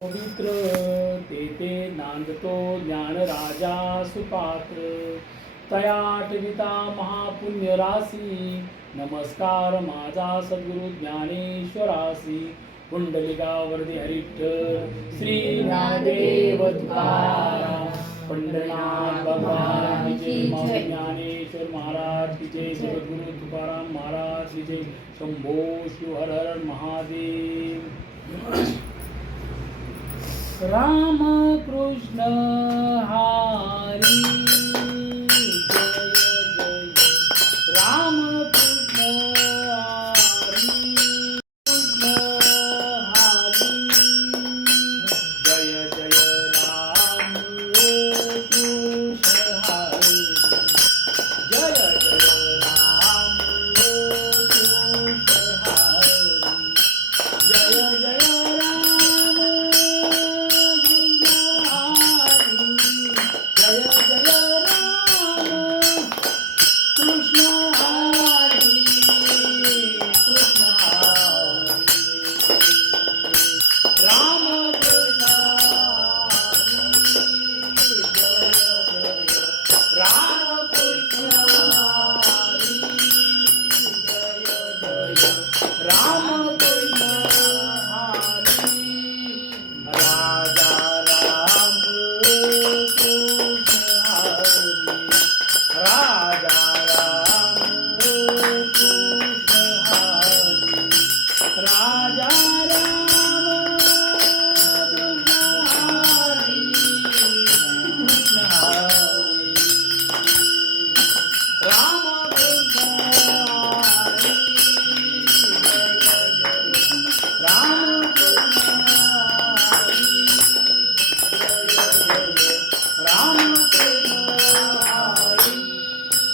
पवित्र ते नांदतो ज्ञान राजा सुपात्र तया आठविता महापुण्य राशी नमस्कार माझा सद्गुरु ज्ञानेश्वरासी कुंडलिकावरती हरिठ्ठल श्री ज्ञानदेव तुकाराम पंढरीनाथ भगवान की जय ज्ञानेश्वर महाराज की जय सद्गुरु तुकाराम महाराज की जय शंभो शिव हर हर महादेव राम कृष्ण हरी जय जय राम कृष्ण हरी कृष्ण हरी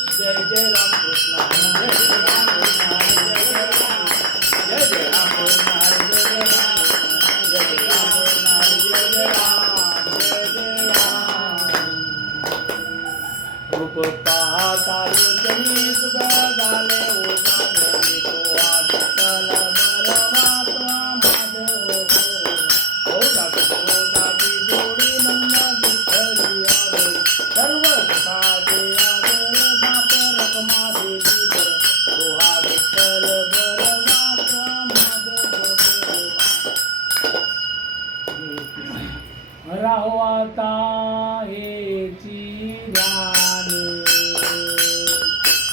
जय जय राम कृष्ण हरी जय जय राम कृष्ण हरी जय जय राहता हेची ध्यान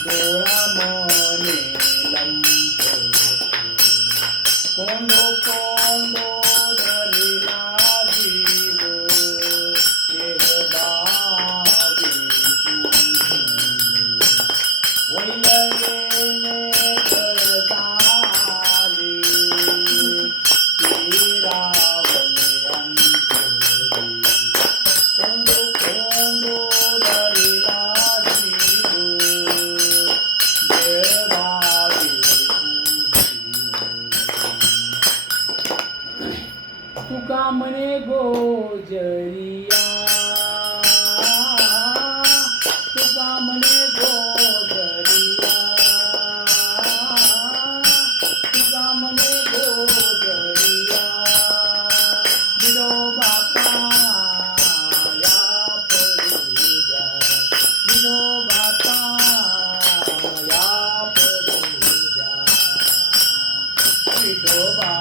डोळा मने लंप कोंडो कोंडो धरिला जीव देहभावी वैलयेने कळसाली श्रीरावले तुका म्हणे गोजरिया तुका म्हणे गोजरिया तुका म्हणे गोजरिया विनोबा पाया पडूद्या विनोबा पाया पडूद्या विठोबा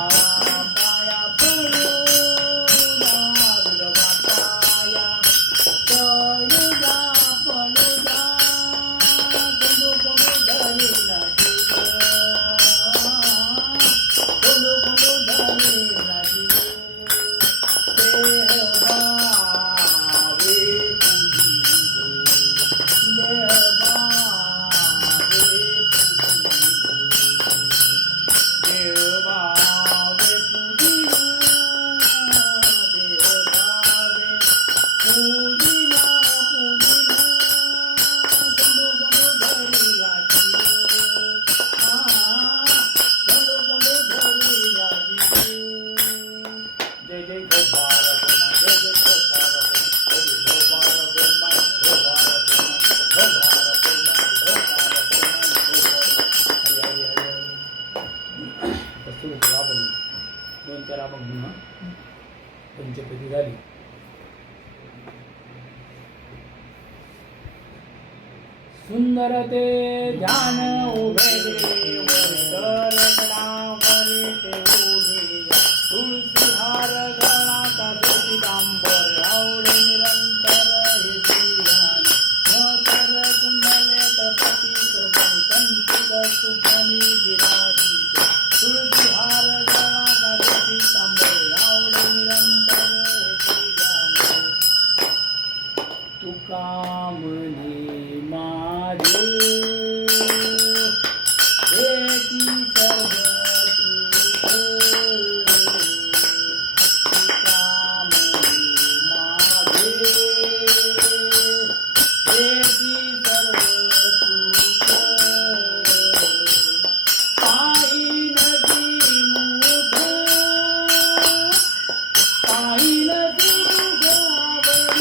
पंचपदी झाली. सुंदर ते ध्यान उभे वरगडावरी ते उभी तुळसी हार गळाचा पितांबर आवडे निरंतर हे ध्यान मकर कुंडलेत पतित कंठिक सुभनी विराजित तुळसी हार गळाचा पितांबर आवडे निरंतर हे ध्यान तुका म्हणे माझे हेती सर्व सुख तुका म्हणे माझे हेती सर्व सुख पाहिन ती मुख पाहिन ती मुख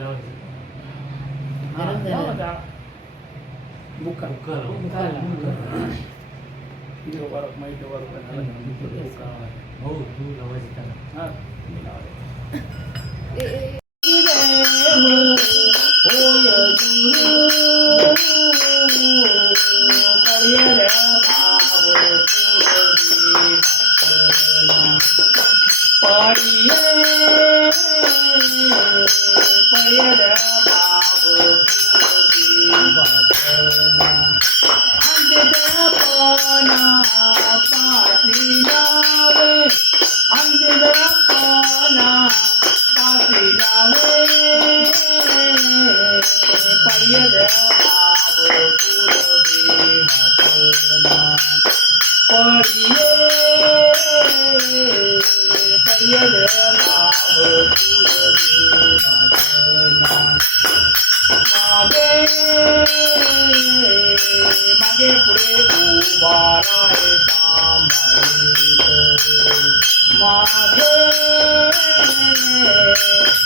आवडी buka video warok mai do warok kan buka oh tu lawas kan ha ini lawas मागे पुढे उभा राहे सांभाळीत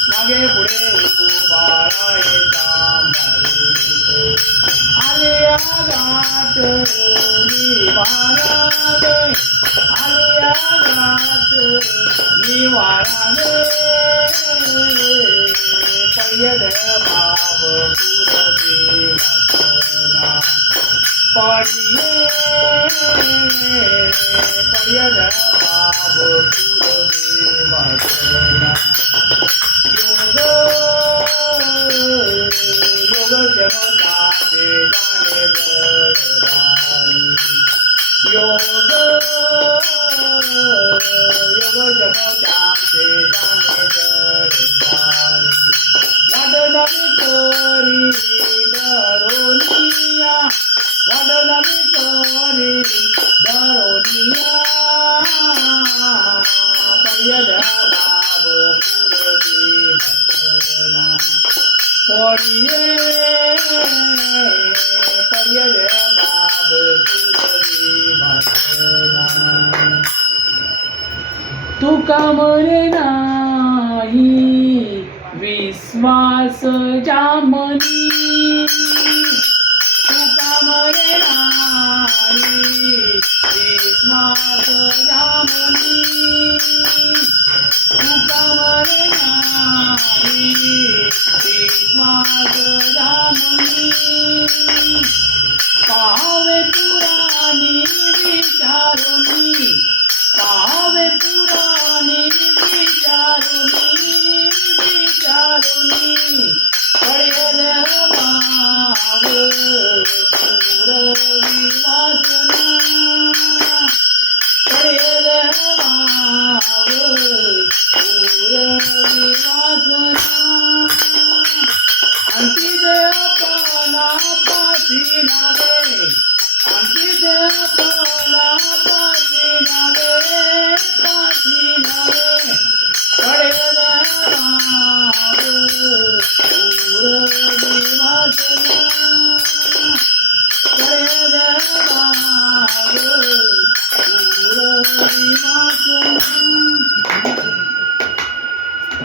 मागे पुढे उभा राहे सांभाळीत आले आघात निवारावे आले आघात निवारावे पर्यद भाव पुरवे वासना पर्यद भाव पुरवे वासना योग जमताचे जाणे गडवारी योग जमताचे जाणे गडवारी वादनमी करी दरोनिया वादनमी करी दरोनिया पर्यद भाव पुरवी भजना पर्यद भाव पुरवी भजना तुका म्हणे नाही विश्वास जामनी तुका म्हणे नाही विश्वास जामनी तुका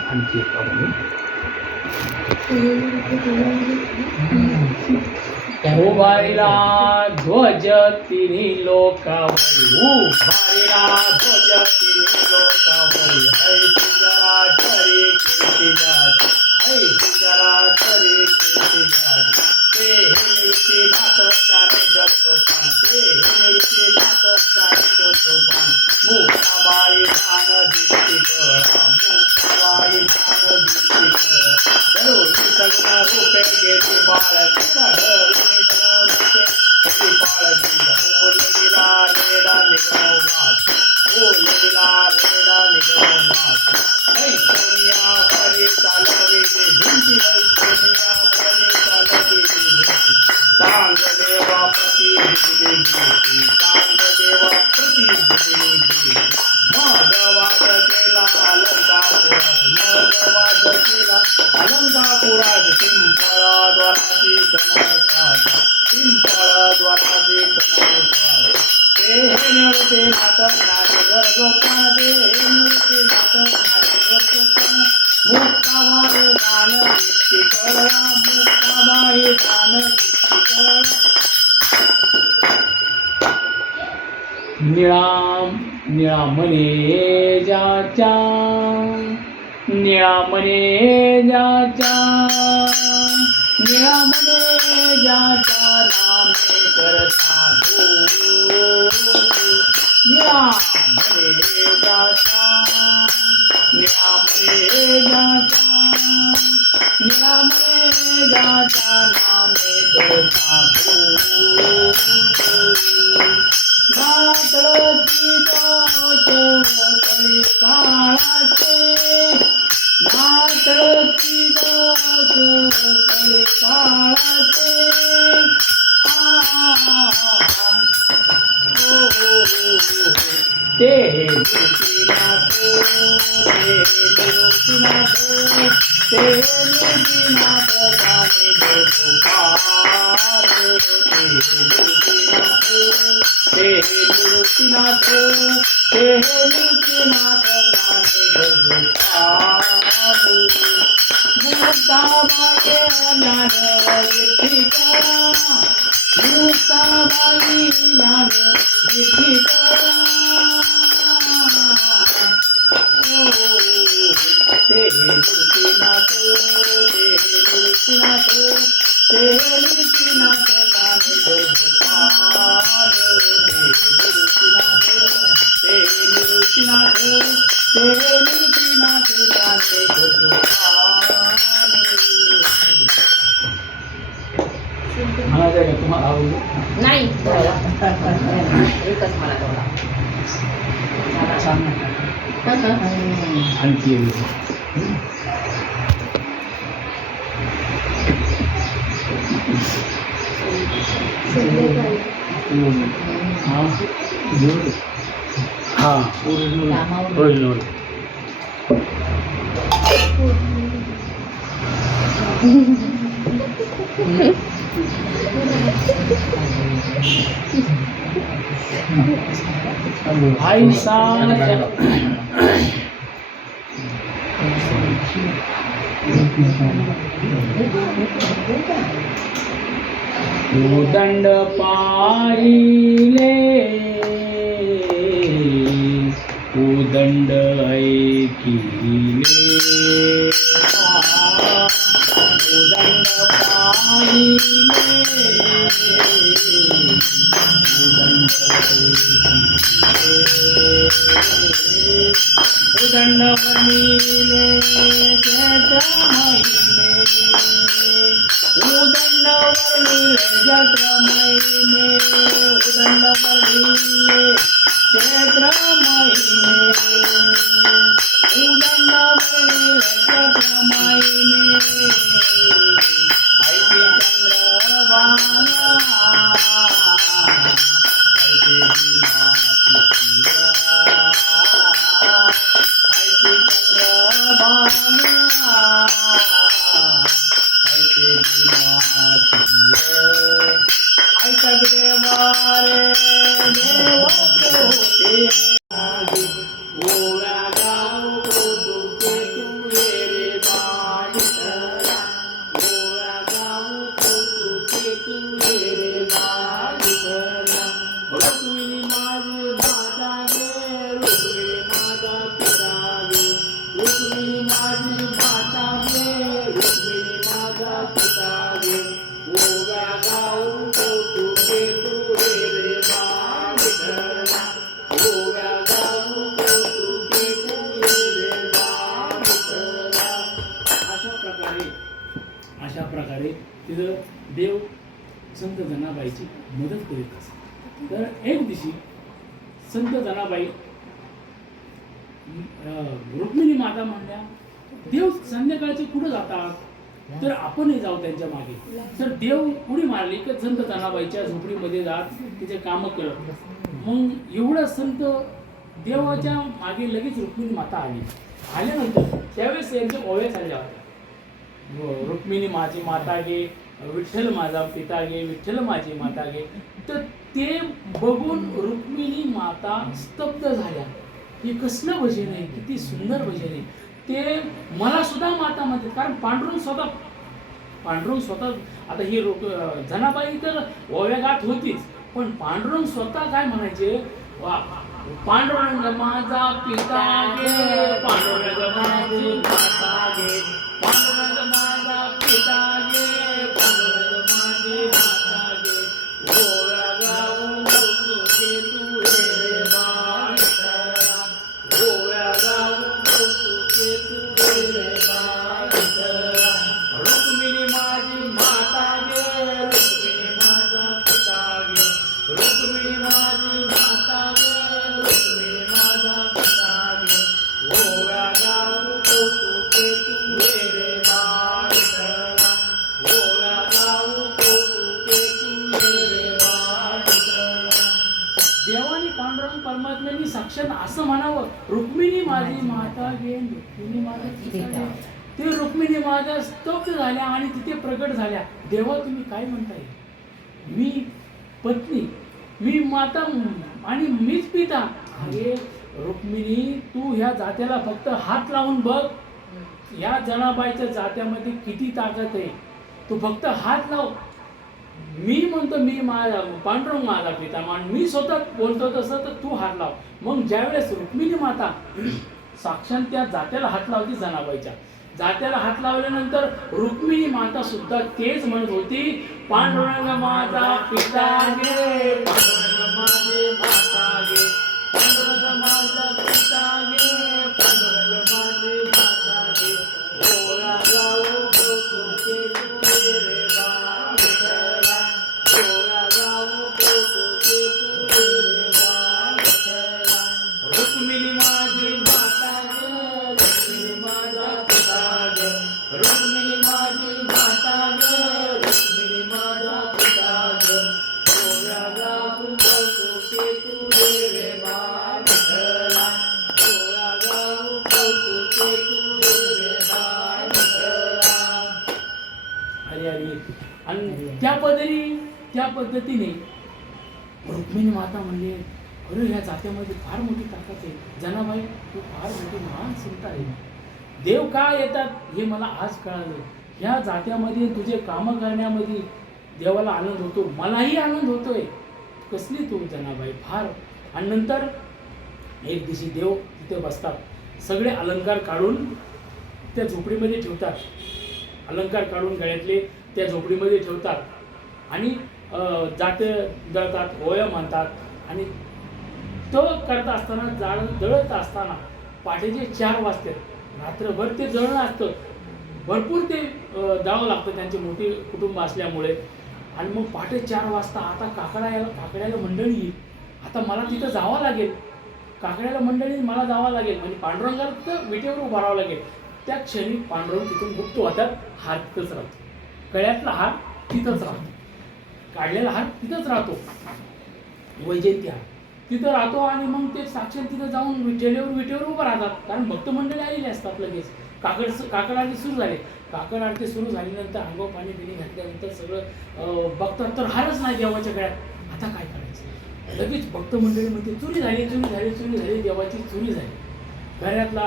आणखी एक आवडली. उभारिला ध्वज तिन्ही लोकावरी, उभारिला ध्वज तिन्ही लोकावरी, ऐसी चराचरी कीर्ती जाती, ऐसी चराचरी कीर्ती जाती. ते निवृत्तीनाथ ज्ञानेश्वर सोपान, ते निवृत्तीनाथ ज्ञानेश्वर सोपान. मुक्ताबाई ज्ञान दीप्ती कळा, मुक्ताबाई ज्ञान दीप्ती कळा. धरुणी सगुण रूपे गेली बाळकीला, धरुणी सगुण रूपे गेली बाळकीला. ओलविला रेडा निगम वाची, ओलविला रेडा निगम वाची. ऐश्वर्या वरी चालविले भिंती, ऐश्वर्या वरी चालविले भिंती. सांग देवा प्रति दिली भीती, सांग देवा प्रति दिली भीती. मग वाद केला अलंकापुरात, मग वाद केला अलंकापुरात. पिंपळाद्वाराची कनकाचा, पिंपळाद्वाराची कनकाचा. ते निवृत्तीनाथ ज्ञानेश्वर सोपान, ते निवृत्तीनाथ ज्ञानेश्वर सोपान. मुक्ताबाई ज्ञान दीप्ती कळा, मुक्ताबाई ज्ञान दीप्ती कळा. निळा म्हणे ज्याच्या, निळा म्हणे ज्याच्या, निळा म्हणे ज्याच्या नामे करता भूत. निळा म्हणे ज्याच्या, निळा म्हणे ज्याच्या, निळा म्हणे ज्याच्या नामे करता भूत. नाटळती दोष कळी काळाचे, नाटळती दोष कळी काळाचे. ते निवृत्तीनाथ, ते निवृत्तीनाथ, ते निवृत्तीनाथ ज्ञानेश्वर सोपान. ते निवृत्तीनाथ, ते निवृत्तीनाथ, ते निवृत्तीनाथ ज्ञानेश्वर सोपान. मुक्ताबाई ज्ञान दीप्ती कळा, मुक्ताबाई ज्ञान दीप्ती कळा. ते निवृत्तीनाथ, ते निवृत्तीनाथ, ते निवृत्तीनाथ ज्ञानेश्वर सोपान. ते निवृत्तीनाथ, ते निवृत्तीनाथ ज्ञानेश्वर सोपान. म्हणायचं का तुम्हाला आवडलं? नाही एकच मला थोडा छान नाही. आणखी एक. हा ओरिजिनल. आई उदंड पाहिले, उदंड ऐकिले. उदंड पाहिले, उदंड ऐकिले. उदंड बनिले जत्र महिमे, उदंड वर्णिले जत्र महिमे, उदंड वर्णिले जत्र महिमे, उदंड वर्णिले जत्र महिमे. ऐसे चंद्रभागा, ऐसे दिनाती ऐसे चंद्रभागा, ऐसे दिनाती. ऐसा देवारे देव कोटे, ओव्या गाव दुखे प्रकारे तिथं देव संत जनाबाईची मदत करीत असत. तर एक दिवशी संत जनाबाई रुक्मिणी माता म्हणल्या, देव संध्याकाळचे कुठं जातात, तर आपणही जाऊ त्यांच्या मागे. तर देव उडी मारली की संत जनाबाईच्या झोपडीमध्ये जात तिचे कामं करत. मग एवढा संत देवाच्या मागे लगेच रुक्मिणी माता आली. आल्यानंतर त्यावेळेस यांच्या ओव्या चालल्या होत्या, रुक्मिणी माझी माता गे, विठ्ठल माझा पिता गे, विठ्ठल माझी माता गे. तर ते बघून रुक्मिणी माता स्तब्ध झाल्या. हे कसलं भजन आहे, किती सुंदर भजन आहे. ते मला सुद्धा माता म्हणतात, कारण पांडुरंग स्वतः आता ही जनाबाई तर ओव्या गात होतीच, पण पांडुरंग स्वतः काय म्हणायचे, पांडुरंग माझा पिता गे, पांडुरंग माझी माता गे, पांडुरंग माझा पिता गे, पांडुरंग माझी माता गे. ओव्या गाऊन कौतुके तुझे रे बाळा, ओव्या गाऊन कौतुके तुझे रे बाळा. रुक्मिणी माझी माता गे, रुक्मिणी माझा पिता गे, रुक्मिणी माझी माता गे, रुक्मिणी माझा पिता गे. ओव्या गाऊन कौतुके तुझे रे बाळा, ओव्या गाऊन कौतुके तुझे रे बाळा. देवानी पांडुरंग परमात्म्यांनी साक्षात असं म्हणावं, रुक्मिणी माझी माता गे, रुक्मिणी माझा पिता गे. ते रुक्मिणी माझ्या स्तब्ध झाल्या आणि तिथे प्रगट झाल्या. देवा तुम्ही काय म्हणताय, मी पत्नी, मी माता आणि मीच पिता. अरे रुक्मिणी, तू ह्या जात्याला फक्त हात लावून बघ, या जनाबाईच्या जात्यामध्ये किती ताकद आहे. तू फक्त हात लाव. मी म्हणतो मी माझा पांडुरंग माझा पिता, मी स्वतः बोलतो तसं, तर तू हात लाव. मग ज्यावेळेस रुक्मिणी माता साक्षात त्या जात्याला हात लावती, जनाबाईच्या जात्याला हात लावल्यानंतर रुक्मिणी माता सुद्धा तेच म्हणत होती, पांडुरंग माझा पिता गे, पांडुरंग माझे माता गे, पांडुरंग माझा पिता गे, पांडुरंग माझे माता गे. ओव्या गाऊ कौतुके तुझे रे बाळा, ओव्या गाऊ कौतुके तुझे रे बाळा. रुक्मिणी माझी माता गे, रुक्मिणी माझा पिता गे, रुक्मिणी माझी माता गे, रुक्मिणी माझा पिता गे. ओव्या गाऊ कौतुके तुझे रे बाळा, ओव्या गाऊ कौतुके तुझे रे बाळा. अरे अरे, आणि त्या पद्धतीने रुक्मिणी माता म्हणले, अरे ह्या जात्यामध्ये फार मोठी ताकद आहे. जनाबाई, तू फार मोठी महान संत आहे. देव का येतात हे मला आज कळालं. ह्या जात्यामध्ये तुझे कामं करण्यामध्ये देवाला आनंद होतो, मलाही आनंद होतोय. कसली तू जनाबाई फार. आणि नंतर एक दिवशी देव तिथे बसतात, सगळे अलंकार काढून त्या झोपडीमध्ये ठेवतात. अलंकार काढून गळ्यातले त्या झोपडीमध्ये ठेवतात आणि जाते दळतात, ओया म्हणतात. आणि तो करत असताना दळत असताना पहाटेचे 4 वाजतात. रात्रभर ते जळण असतं, भरपूर ते दळावं लागतं, त्यांचे मोठे कुटुंब असल्यामुळे. आणि मग पहाटे 4 वाजता आता काकड्याला मंडळी येईल, आता मला तिथं जावं लागेल, काकड्याला मंडळी मला जावं लागेल, म्हणजे पांडुरंगाला तिथं विटेवर उभं राहावं लागेल. त्या क्षणी पांडुरंग तिथून गुप्त होतात, हार तिथंच राहतो, गळ्यातला हार तिथंच राहतो, काढलेला हार तिथंच राहतो, वैजयंती हार तिथं राहतो. आणि मग ते साक्षात तिथं जाऊन विटेवर उभं राहतात, कारण भक्त मंडळी आलेली असतात. लगेच काकड आरती सुरू झाली. काकड आरती सुरू झाल्यानंतर अंगाव पाणी बिणी घातल्यानंतर सगळं बघतात, तर हारच नाही देवाच्या गळ्यात. आता काय करायचं, लगेच भक्त मंडळीमध्ये चोरी झाली, देवाची चोरी झाली, घरातला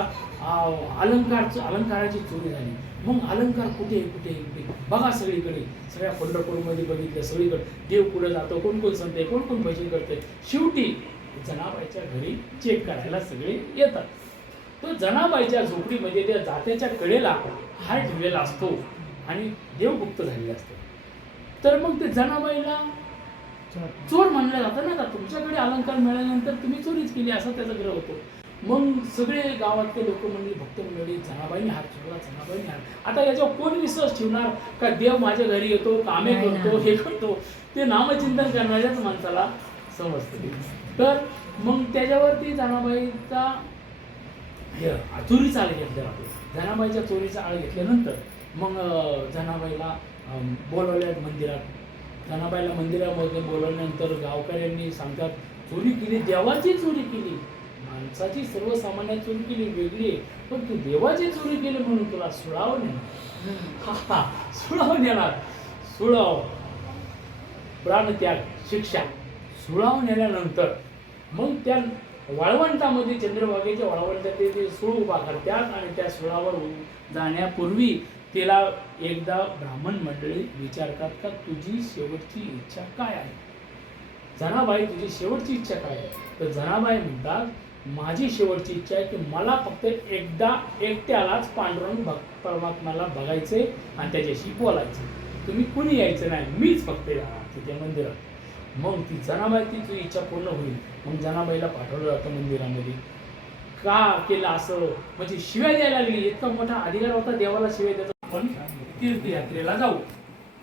अलंकाराची चोरी झाली. मग अलंकार कुठे बघा सगळीकडे, सगळ्या पंढरपूरमध्ये बघितलं, सगळीकडे देव कुठं जातो, कोण संत, कोण भजन करते. शेवटी जनाबाईच्या घरी चेक करायला सगळे येतात. तो जनाबाईच्या झोपडीमध्ये त्या जात्याच्या कडेला हार ठेवलेला असतो आणि देव गुप्त झालेले असते. तर मग ते जनाबाईला चोर म्हणलं जातं ना, तुमच्याकडे अलंकार मिळाल्यानंतर तुम्ही चोरीच केली असा त्याचा ग्रह होतो. मग सगळे गावातले लोक म्हणले, भक्त मंडळी, जनाबाईने हात सोडला, जनाबाईने हात. आता याच्यावर कोण विश्वास ठेवणार का देव माझ्या घरी येतो, कामे करतो, हे करतो? ते नामचिंतन करणाऱ्याच माणसाला समजते. तर मग त्याच्यावरती जनाबाईचा चोरीचा आळ घेतला जातो. जनाबाईच्या चोरीचा आळ घेतल्यानंतर मग जनाबाईला बोलवल्या मंदिरात. जनाबाईला मंदिरामध्ये बोलवल्यानंतर गावकऱ्यांनी सांगतात, चोरी केली, देवाची चोरी केली. माणसाची सर्वसामान्य चोरी केली वेगळी आहे, पण तू देवाची चोरी केली म्हणून तुला सुळाव नेणार. सुळाव नेणार, सुळाव, प्राणत्याग, शिक्षा. सुळाव नेल्यानंतर मग त्या वाळवंटामध्ये, चंद्रभागेच्या वाळवंटात ते सूळ उभा करतात आणि त्या सुळावर जाण्यापूर्वी तिला एकदा ब्राह्मण मंडळी विचारतात का तुझी शेवटची इच्छा काय आहे? जनाबाई, तुझी शेवटची इच्छा काय आहे? तर जनाबाई म्हणतात, माझी शेवटची इच्छा आहे की मला फक्त एकदा एकट्यालाच पांडुरंग परमात्म्याला बघायचे आणि त्याच्याशी बोलायचे. तुम्ही कुणी यायचं नाही, मीच फक्त येणार तिथे मंदिरात. मग ती जनाबाई, तिची इच्छा पूर्ण होईल. मग जनाबाईला पाठवलं जातं मंदिरामध्ये. का केलं असं? म्हणजे शिव्या द्यायला लागली. इतका मोठा अधिकार होता देवाला शिव्या द्यायचा. आपण तीर्थयात्रेला जाऊ.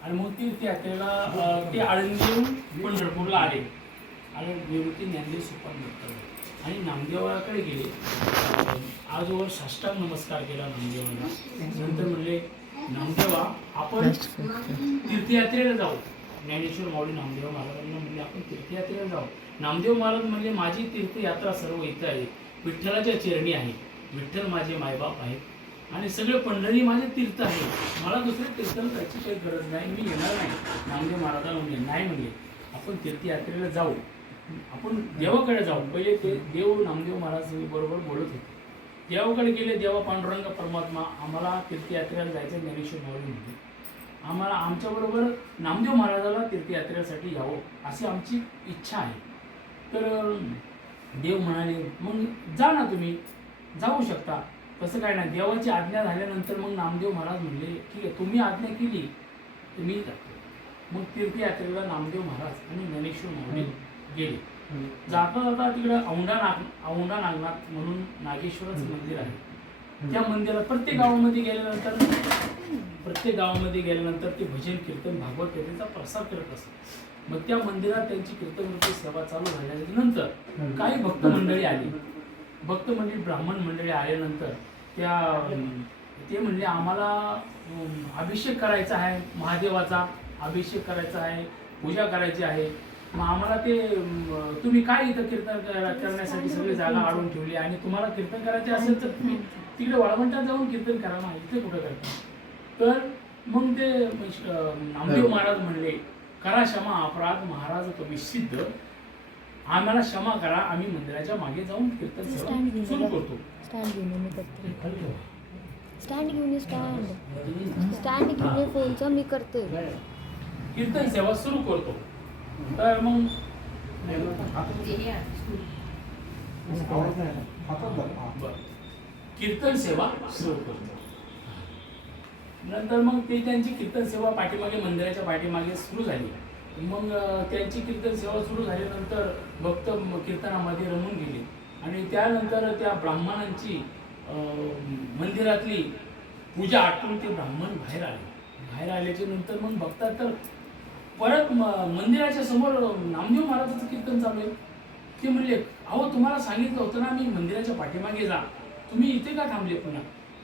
आणि मग तीर्थयात्रेला ते आळंदीहून पंढरपूरला आले आणि निवृत्ती ज्ञानदेव सुपान आणि नामदेवाकडे गेले. आजवर साष्टांग नमस्कार केला नामदेवांना. नंतर म्हणले, नामदेवा, आपण तीर्थयात्रेला जाऊ. ज्ञानेश्वर माऊली नामदेव महाराजांना म्हणले, आपण तीर्थयात्रेला जाऊ. नामदेव महाराज म्हणले, माझी तीर्थयात्रा सर्व इथं आहे, विठ्ठलाच्या चरणी आहे. विठ्ठल माझे मायबाप आहेत आणि सगळे पंढरी माझे तीर्थ आहे. मला दुसरे तीर्थाला जायची काही गरज नाही, मी येणार नाही. नामदेव महाराजांना म्हणले, नाही म्हणले, आपण तीर्थयात्रेला जाऊ, आपण देवाकडे जाऊ. पहिले ते देव नामदेव महाराज बरोबर बोलत होते. देवाकडे गेले. देवा पांडुरंग परमात्मा, आम्हाला तीर्थयात्रेला जायचं. ज्ञानेश्वर माऊली म्हणते, आम्हाला आमच्याबरोबर नामदेव महाराजाला तीर्थयात्रेसाठी यावं अशी आमची इच्छा आहे. तर देव म्हणाले, मग जा ना, तुम्ही जाऊ शकता, तसं काय नाही. देवाची आज्ञा झाल्यानंतर मग नामदेव महाराज म्हणले, ठीक आहे, तुम्ही आज्ञा केली तर मी जातो. मग तीर्थयात्रेला नामदेव महाराज आणि ज्ञानेश्वर माऊली गेले. जाता जाता तिकडे औंढा नागनाथ म्हणून नागेश्वराचं मंदिर आहे. त्या मंदिरात प्रत्येक गावामध्ये गेल्यानंतर ते भजन कीर्तन भागवत कथेचा प्रसार करत असत. मग त्या मंदिरात त्यांची कीर्तनवृत्ती सेवा चालू झाल्यानंतर काही भक्त मंडळी आली. भक्त मंडळी, ब्राह्मण मंडळी आल्यानंतर ते म्हणले, आम्हाला अभिषेक करायचा आहे, महादेवाचा अभिषेक करायचा आहे, पूजा करायची आहे. मग आम्हाला ते तुम्ही काय इथं कीर्तन करण्यासाठी सगळी जागा आडून ठेवली आणि तुम्हाला कीर्तन करायचे असेल तर तुम्ही तिकडे वाळवंटात जाऊन कीर्तन करा ना, इथे कुठं करता? तर मग ते नामदेव महाराज म्हणले, करा क्षमा अपराध महाराज तुम्ही सिद्ध, आम्हाला क्षमा करा, आम्ही मंदिराच्या मागे जाऊन कीर्तन सेवा सुरू करतो. मी करते कीर्तन सेवा सुरू करतो. तर मग कीर्तन सेवा सुरू करतो. नंतर मग ते त्यांची कीर्तन सेवा पाठीमागे, मंदिराच्या पाठीमागे सुरू झाली. मग त्यांची कीर्तन सेवा सुरू झाल्यानंतर भक्त कीर्तनामध्ये रमून गेले आणि त्यानंतर त्या ब्राह्मणांची मंदिरातली पूजा आटून ते ब्राह्मण बाहेर आल्याच्या नंतर मग बघतात तर परत मंदिराच्या समोर नामदेव महाराजांचं कीर्तन चालू आहे. ते म्हणले, अहो तुम्हाला सांगितलं होतं ना मी मंदिराच्या पाठीमागे जा, तुम्ही इथे का थांबले पुन्हा?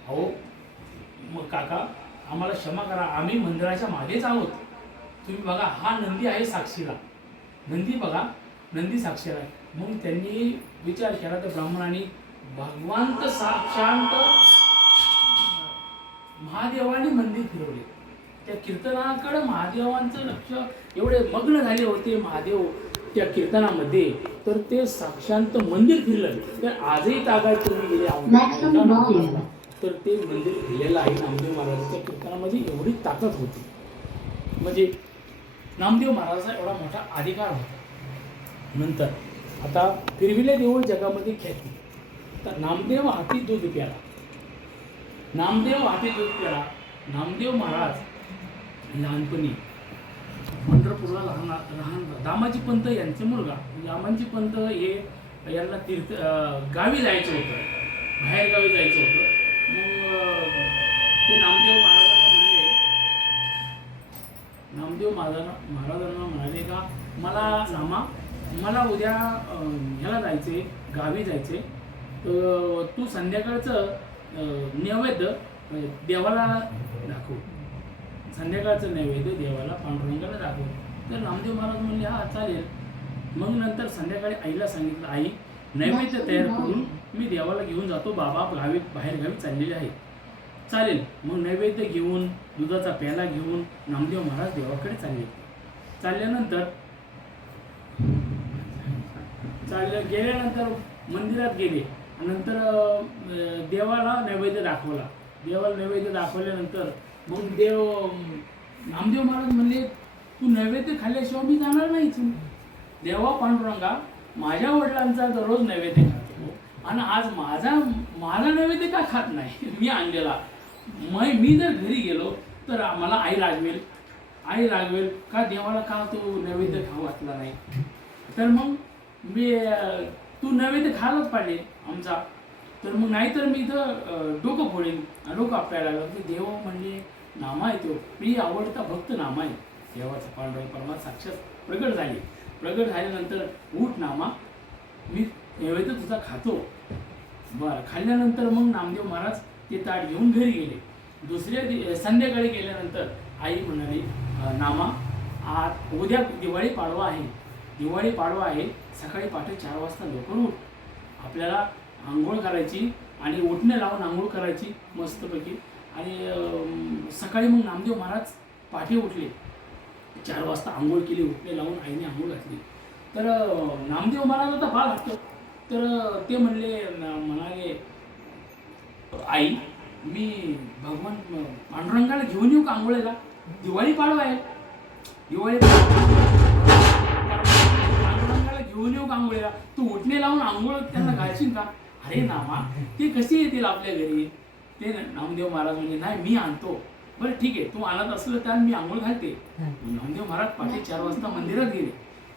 अहो मग काका, आम्हाला क्षमा करा, आम्ही मंदिराच्या मागेच आहोत. तुम्ही बघा, हा नंदी आहे साक्षीला, नंदी बघा, नंदी साक्षीला आहे. मग त्यांनी विचार केला त्या ब्राह्मणांनी, भगवंत साक्षांत महादेवाने मंदिर फिरवले. त्या कीर्तनाकडे महादेवांचं लक्ष एवढे मग्न झाले होते महादेव त्या कीर्तनामध्ये, तर ते साक्षांत मंदिर फिरलं. तर आजही तागायत तुम्ही गेले तर ते मंदिर फिरलेलं आहे. नामदेव महाराजांच्या कीर्तनामध्ये एवढी ताकद होती, म्हणजे नामदेव महाराजांचा एवढा मोठा अधिकार होता. नंतर आता फिरविले देऊळ जगामध्ये ख्याती. तर नामदेव हाती दूध प्याला, नामदेव महाराज लहानपणी पंढरपूरला लहान दामाजी पंत यांचे मुलगा. दामाजी पंत हे यांना गावी जायचं होतं, बाहेर गावी जायचं होतं. मग ते नामदेव महाराजांना म्हणाले का मला उद्या ह्याला जायचे, गावी जायचे, तू संध्याकाळचं नैवेद्य देवाला दाखव, संध्याकाळचं नैवेद्य देवाला पांडुरंगाला दाखव. तर नामदेव महाराज म्हणले हा चालेल. मग नंतर संध्याकाळी आईला सांगितलं, आई नैवेद्य तयार करून मी देवाला घेऊन जातो, बाबा बाहेर गावी चाललेले आहेत. चालेल. मग नैवेद्य घेऊन, दुधाचा प्याला घेऊन नामदेव महाराज देवाकडे गेल्यानंतर मंदिरात गेले. नंतर देवाला नैवेद्य दाखवल्यानंतर मग नामदेव महाराज म्हणले तू नैवेद्य खाल्ल्याशिवाय मी जाणार नाहीच. देवा पांडुरंगा माझ्या वडिलांचा दररोज नैवेद्य खातो आणि आज माझा नैवेद्य का खात नाही मी आणलेला. मी जर घरी गेलो तर मला आई रागवेल का देवाला का तू नैवेद्य खाऊ घातला नाही. तर मग तू नैवेद्य खायलाच पाहिजे आमचा. तर मग नाहीतर मी इथं डोकं फोडेन. डोकं आपल्याला लागलं की देव म्हणजे नामा आहे, तो प्रिय आवडता भक्त नामा आहे देवाचा. पांडुरंग परमात्मा साक्षात प्रगट झाल्यानंतर उठ नामा, मी नैवेद्य तुझा खातो. बरं. खाल्ल्यानंतर मग नामदेव महाराज ते ताट घेऊन घरी गेले. दुसऱ्या संध्याकाळी गेल्यानंतर आई म्हणाली नामा उद्या दिवाळी पाडवा आहे, सकाळी पहाटे 4 वाजता लवकर उठ, आपल्याला आंघोळ करायची आणि ओटणे लावून आंघोळ करायची मस्तपैकी. आणि सकाळी मग नामदेव महाराज पहाटे उठले, 4 वाजता आंघोळ केली, ओटणे लावून आईने आंघोळ घातली. तर नामदेव महाराज आता बाळ हटतो. तर ते म्हणाले आई मी भगवान पांडुरंगाला घेऊन येऊ का आंघोळीला, दिवाळी पाडवा आहे, पांडुरंगाला घेऊन येऊ का आंघोळीला, तू उठणे लावून आंघोळ त्यांना घालशील का. अरे नामा ते कसे येतील आपल्या घरी. ते नामदेव महाराज म्हणजे नाही मी आणतो. बरं ठीक आहे, तू आणत असलं तर मी आंघोळ घालते. नामदेव महाराज पहाटे 4 वाजता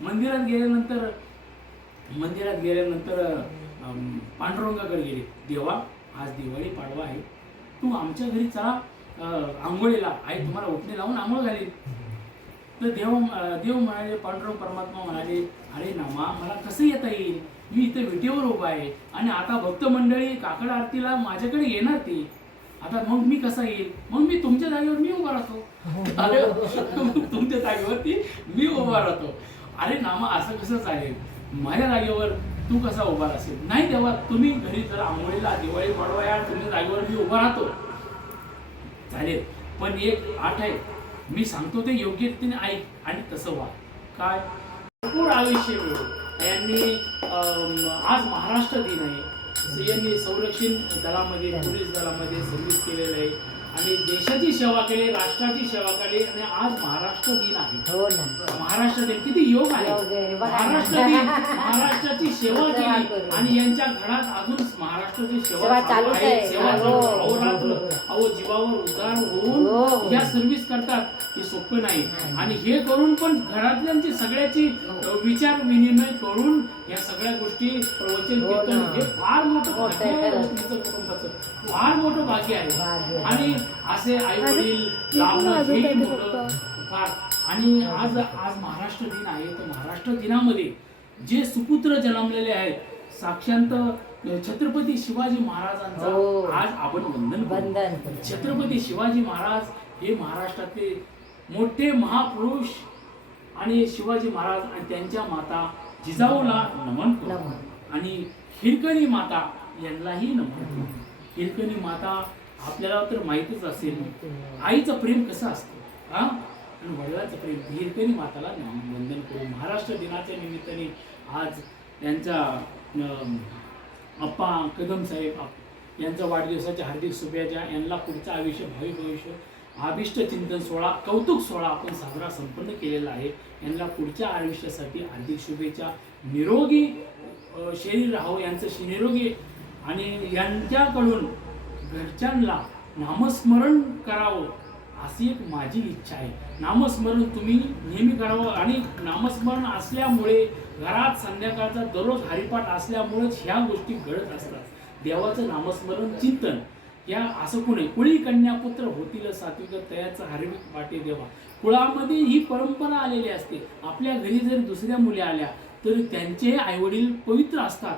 मंदिरात गेल्यानंतर पांडुरंगाकडे गेले. देवा आज दिवाळी पाडवा आहे, तू आमच्या घरी चला आंघोळीला, आई तुम्हाला उठणे लावून आंघोळ घालील. तर देव म्हणाले, पांडुरंग परमात्मा म्हणाले अरे नामा मला कसं येता येईल, मी इथे विटेवर उभा आहे आणि आता भक्त मंडळी काकड आरतीला माझ्याकडे येणार ती, आता मग मी कसा येईल. मग मी तुमच्या जागेवर मी उभा राहतो. तुमच्या जागेवरती मी उभा राहतो. अरे नामा असं कसं चालेल, माझ्या जागेवर तू कसा उभा असेल. नाही देवा तुम्ही घरी जर आंघोळीला दिवाळी पाडवा यार तुमच्या जागेवर मी उभा राहतो. चालेल, पण एक आठ आहे, मी सांगतो ते योग्य रीतीने ऐक आणि तसं व्हा. काय भरपूर आयुष्य मिळो. यांनी आज महाराष्ट्र दिन आहे, यांनी संरक्षण दलामध्ये, पोलीस दलामध्ये सर्व्हिस केलेलं आहे आणि देशाची सेवा केली, राष्ट्राची सेवा केली आणि आज महाराष्ट्र दिन आहे. महाराष्ट्र दिन किती योग आहे. महाराष्ट्राची सेवा केली आणि यांच्या घरात अजून महाराष्ट्राची सेवा चालू आहे. जीवावर उद्धार होऊन या सर्व्हिस करतात, हे सोपं नाही. आणि हे करून पण घरातल्यांची सगळ्याची विचार विनिमय करून या सगळ्या गोष्टी प्रवचन कीर्तन हे फार मोठं भाग्य आहे. कुटुंबाचं फार मोठं भाग्य आहे. आणि असे आई वडील फार. आणि आज महाराष्ट्र दिन आहे, तर महाराष्ट्र दिनामध्ये जे सुपुत्र जन्मलेले आहेत, साक्षात छत्रपती शिवाजी महाराजांचा आज आपण वंदन करतो. छत्रपती शिवाजी महाराज हे महाराष्ट्रातले मोठे महापुरुष आणि शिवाजी महाराज आणि त्यांच्या माता जिजाऊला नमन करतो आणि हिरकणी माता यांनाही नमन करतो. हिरकणी माता आपल्याला तर माहीतच असेल, आईचं प्रेम कसं असतं आणि वडिलांचं प्रेम. हिरकणी माताला वंदन करू. महाराष्ट्र दिनाच्या निमित्ताने आज त्यांचा अप्पा कदम साहेब यांचा वाढदिवसाच्या हार्दिक शुभेच्छा. यांना पुढचं आयुष्य, भावी भविष्य, अभिष्ट चिंतन सोहळा, कौतुक सोहळा आपण साजरा संपन्न केलेला आहे. यांना पुढच्या आयुष्यासाठी हार्दिक शुभेच्छा. निरोगी शरीर राहो यांचं, निरोगी आणि यांच्याकडून घरच्यांना नामस्मरण करावं अशी एक माझी इच्छा आहे. नामस्मरण तुम्ही नेहमी करावं आणि नामस्मरण असल्यामुळे घरात संध्याकाळचा दररोज हरिपाठ असल्यामुळेच ह्या गोष्टी घडत असतात. देवाचं नामस्मरण चिंतन या असं कोणी कुळी कन्या पुत्र होतील सात्विक तयाचा हरविक वाटे देवा. कुळामध्ये ही परंपरा आलेली असते. आपल्या घरी जर दुसऱ्या मुली आल्या तर त्यांचे आईवडील पवित्र असतात,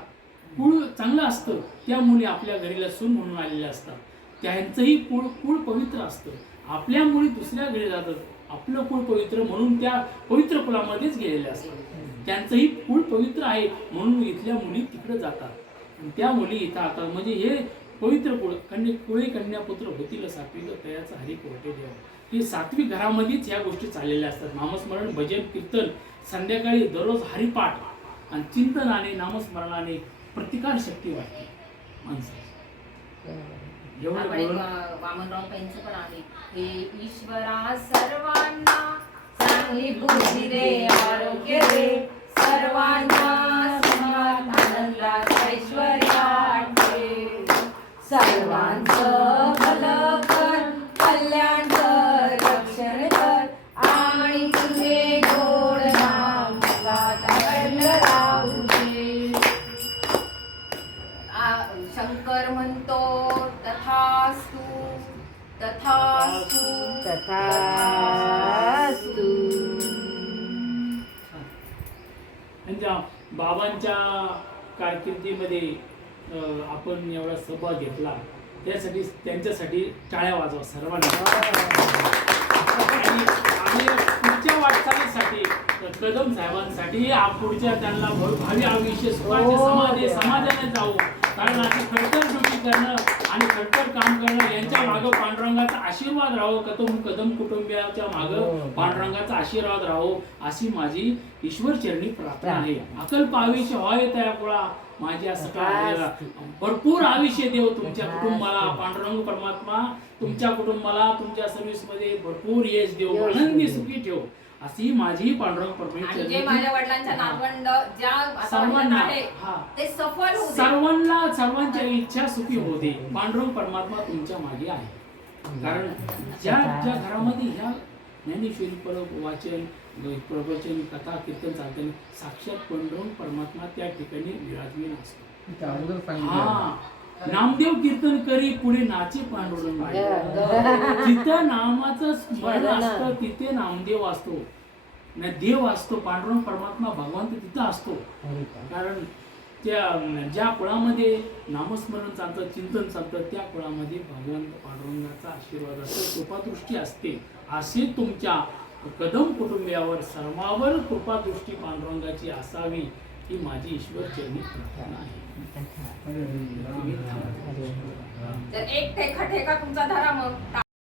कुळ चांगलं असतं. त्या मुली आपल्या घरीला सून म्हणून आलेल्या असतात, त्यांचंही कुळ पवित्र असतं. आपल्या मुली दुसऱ्या घरी जातात, आपलं कुळ पवित्र म्हणून त्या पवित्र कुळामध्येच गेलेल्या असतात. त्यांचंही कुळ पवित्र आहे म्हणून इथल्या मुली तिकडे जातात, त्या मुली इथं आता म्हणजे हे पवित्र कुळ कुळे कन्यापुत्र होतील सात्विक तयाचा हरी कोरटे देवा. हे सात्विक घरामध्येच ह्या गोष्टी चाललेल्या असतात. नामस्मरण, भजन, कीर्तन, संध्याकाळी दररोज हरिपाठ आणि चिंतनाने नामस्मरणाने प्रतिकार शक्ती वाटते माणसाची. वामनराव पैंचं पण आहे, हे ईश्वरा सर्वांना चांगली बुद्धी दे, आरोग्य दे, सर्वांना समात आनंदात ऐश्वर्यात ठेव. सर्वांचं भलं कर, कल्याण कर, रक्षण कर आणि तुझे गोड नाम सदा अखंड राहू दे. शंकर म्हणतो तथास्तु तथास्तु तथास्तु. त्यांच्या बाबांच्या कारकिर्दीमध्ये आपण एवढा सहभाग घेतला त्यासाठी त्यांच्यासाठी टाळ्या वाजवा सर्वांना. आणि पुढच्या वाटचालीसाठी कदम साहेबांसाठी पुढच्या त्यांना भावी आयुष्य सुखाचे समाजाने जाऊ. कारण अशी खडतर ड्युटी करणं आणि खडतर काम करणं यांच्या मागं पांडुरंगाचा आशीर्वाद राहो. कदम कुटुंबियाच्या मागं पांडुरंगाचा आशीर्वाद राहो अशी माझी ईश्वर चरणी प्रार्थना आहे. अकल्प आयुष्य व्हावे त्या कुळा माझी असं भरपूर आयुष्य देव तुमच्या कुटुंबाला. पांडुरंग परमात्मा तुमच्या कुटुंबाला तुमच्या सर्व्हिस मध्ये भरपूर यश देव, आनंदी सुखी ठेव अशी माझी पांडुरंग परमेश्वर. जे माझ्या वडिलांच्या नातवंड ज्या सर्वांना ते सफल होऊ दे. सर्वांच्या इच्छा सुखी होऊ दे. पांडुरंग परमात्मा तुमच्या मागे आहे. कारण ज्या घरामध्ये ह्या ज्ञानेश्वरी परब वाचन प्रवचन कथा कीर्तन चालताना साक्षात पांडुरंग परमात्मा त्या ठिकाणी विराजमान असतो. नामदेव कीर्तन करी पुढे नाचे पांडुरंग. जिथं नामाचं स्मरण असतं तिथे नामदेव असतो, देव असतो, पांडुरंग परमात्मा भगवंत तिथं असतो. कारण ज्या कुळामध्ये नामस्मरण चालतं, चिंतन चालतं, त्या कुळामध्ये भगवंत पांडुरंगाचा आशीर्वाद असतो, कृपादृष्टी असते. असे तुमच्या कदम कुटुंबियावर सर्वांवर कृपादृष्टी पांडुरंगाची असावी ही माझी ईश्वर चरणी प्रार्थना आहे. जर एक ठेका तुमचा धरा मग